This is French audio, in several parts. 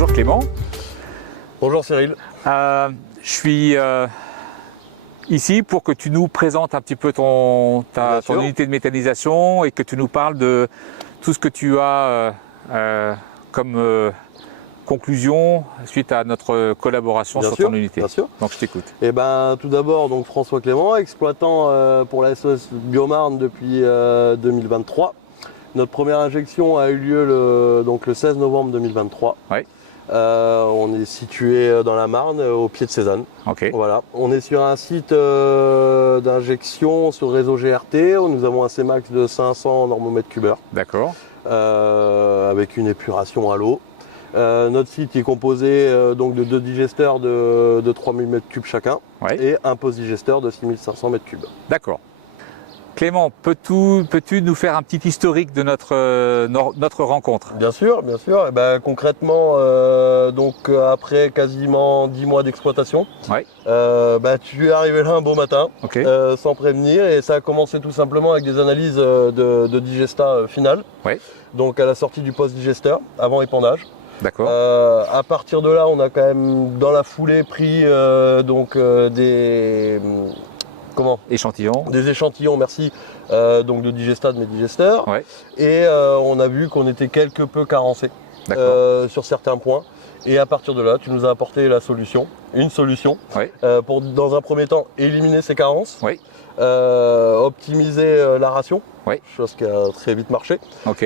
Bonjour Clément. Bonjour Cyril. Je suis ici pour que tu nous présentes un petit peu ton unité de méthanisation et que tu nous parles de tout ce que tu as comme conclusion suite à notre collaboration sur ton unité. Bien sûr. Donc je t'écoute. Et tout d'abord François Clément, exploitant pour la SOS Biomarne depuis 2023. Notre première injection a eu lieu le 16 novembre 2023. Ouais. On est situé dans la Marne, au pied de Cézanne. Ok. Voilà. On est sur un site d'injection sur le réseau GRT. Nous avons un Cmax de 500 normomètres cubeurs. D'accord. Avec une épuration à l'eau. Notre site est composé donc de 2 digesteurs de 3000 m3 chacun, Ouais. et un post-digesteur de 6500 m3. D'accord. Clément, peux-tu nous faire un petit historique de notre rencontre? Bien sûr, bien sûr. Et concrètement, après quasiment 10 mois d'exploitation, Ouais. tu es arrivé là un beau matin, Ok. sans prévenir, et ça a commencé tout simplement avec des analyses de digesta final. Ouais. Donc à la sortie du post-digesteur, avant épandage. D'accord. À partir de là, on a quand même dans la foulée pris des échantillons, merci, donc de digestat de mes digesteurs. Ouais. Et on a vu qu'on était quelque peu carencé sur certains points. Et à partir de là, tu nous as apporté une solution, Ouais. pour dans un premier temps éliminer ces carences, Oui. optimiser la ration, Oui. chose qui a très vite marché. Ok.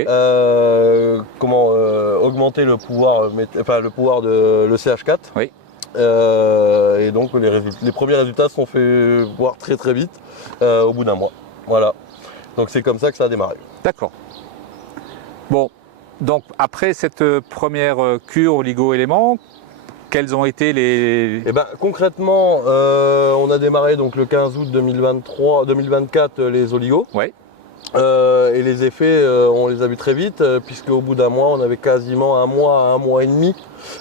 Augmenter le pouvoir de le CH4. Oui. Et donc les premiers résultats se sont fait voir très très vite au bout d'un mois. Voilà. Donc c'est comme ça que ça a démarré. D'accord. Bon, donc après cette première cure oligo-éléments, quels ont été les... Concrètement, on a démarré donc le 15 août 2024 les oligos. Ouais. Et les effets, on les a vus très vite, puisque au bout d'un mois, on avait quasiment un mois et demi,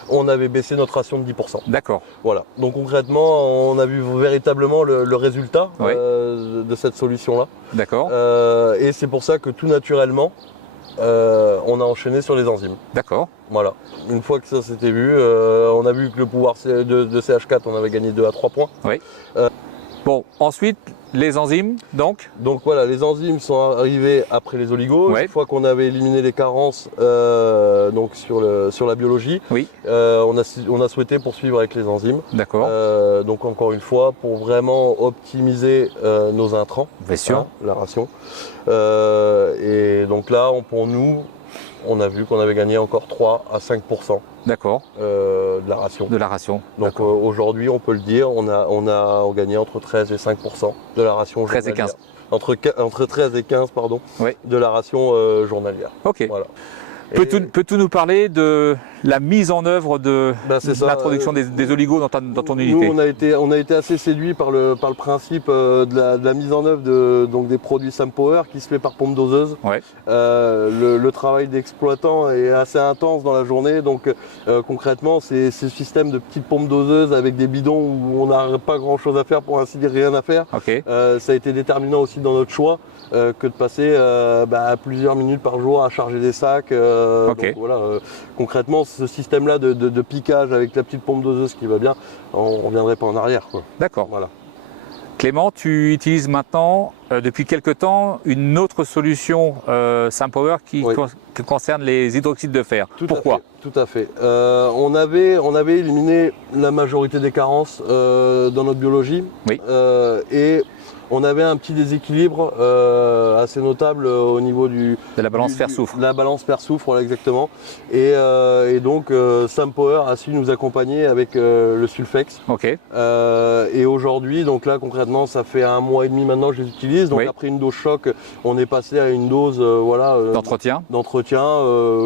on avait baissé notre ration de 10%. D'accord. Voilà. Donc concrètement, on a vu véritablement le résultat Ouais. de cette solution-là. D'accord. Et c'est pour ça que tout naturellement, on a enchaîné sur les enzymes. D'accord. Voilà. Une fois que ça s'était vu, on a vu que le pouvoir de CH4, on avait gagné 2 à 3 points. Oui. Bon, ensuite, les enzymes, donc. Donc voilà, les enzymes sont arrivés après les oligos. Ouais. Une fois qu'on avait éliminé les carences donc sur la biologie, Oui. on a souhaité poursuivre avec les enzymes. D'accord. Donc encore une fois, pour vraiment optimiser nos intrants, Bien sûr. la ration. Et donc là, pour nous, on a vu qu'on avait gagné encore 3 à 5% D'accord. de la ration. De la ration. Donc aujourd'hui, on peut le dire, on a gagné entre 13 et 5% de la ration 13 et journalière. 15. Entre 13 et 15, pardon, Oui. de la ration journalière. Ok. Voilà. Peux-tu nous parler de la mise en œuvre de l'introduction des oligos dans ton unité? Nous, on a été assez séduits par le principe de la mise en œuvre des produits SunPower qui se fait par pompe doseuse. Ouais. Le travail d'exploitant est assez intense dans la journée, donc concrètement, c'est ce système de petites pompes doseuses avec des bidons où on n'a pas grand-chose à faire, pour ainsi dire rien à faire. Ok. Ça a été déterminant aussi dans notre choix. Que de passer plusieurs minutes par jour à charger des sacs. Ok. Donc voilà, concrètement, ce système-là de piquage avec la petite pompe doseuse qui va bien, on ne reviendrait pas en arrière. D'accord. Voilà. Clément, tu utilises maintenant, depuis quelque temps, une autre solution SunPower qui concerne les hydroxydes de fer. Pourquoi? Tout à fait. On avait éliminé la majorité des carences dans notre biologie. Oui. Et on avait un petit déséquilibre assez notable au niveau de la balance fer-soufre. La balance fer-soufre, voilà, exactement. Et donc SunPower a su nous accompagner avec le Sulfex. Ok. Et aujourd'hui, donc là concrètement, ça fait 1 mois et demi maintenant que je les utilise. Donc après une dose choc, on est passé à une dose d'entretien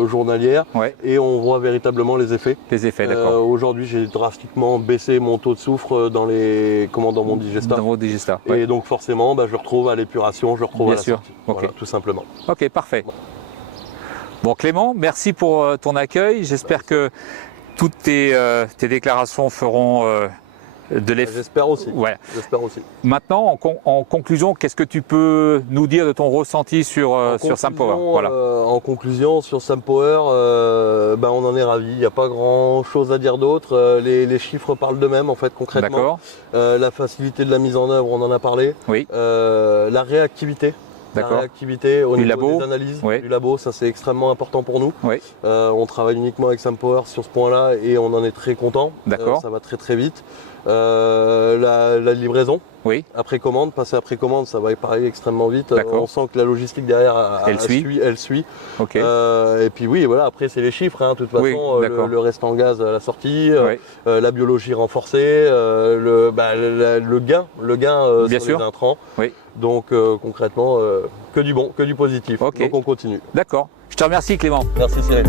journalière. Ouais. Et on voit véritablement les effets. Les effets, d'accord. Aujourd'hui, j'ai drastiquement baissé mon taux de soufre dans mon digestat. Dans vos digestats. Et donc forcément, je le retrouve à l'épuration, je le retrouve à la sortie. Okay. Voilà, tout simplement. Ok, parfait. Bon Clément, merci pour ton accueil. J'espère que toutes tes déclarations feront de l'effet. J'espère aussi. Ouais. J'espère aussi. Maintenant, en conclusion, qu'est-ce que tu peux nous dire de ton ressenti sur SamPower? Voilà. En conclusion, sur SamPower, on en est ravis. Il n'y a pas grand-chose à dire d'autre. Les chiffres parlent d'eux-mêmes, en fait, concrètement. D'accord. La facilité de la mise en œuvre, on en a parlé. Oui. La réactivité. La D'accord. réactivité au niveau labo. des analyses Oui. du labo, ça c'est extrêmement important pour nous. Oui. On travaille uniquement avec SamPower sur ce point-là et on en est très content. D'accord. Ça va très très vite. La livraison, Oui. après commande, passer après commande, ça va pareil extrêmement vite. D'accord. On sent que la logistique derrière, Elle suit. Ok. Et puis oui, voilà, après c'est les chiffres. De toute Oui, façon, d'accord. le reste en gaz à la sortie, Oui. la biologie renforcée, le gain Bien sur sûr. les intrants. Oui. Donc concrètement, que du bon, que du positif. Ok. Donc on continue. D'accord. Je te remercie, Clément. Merci Cyril.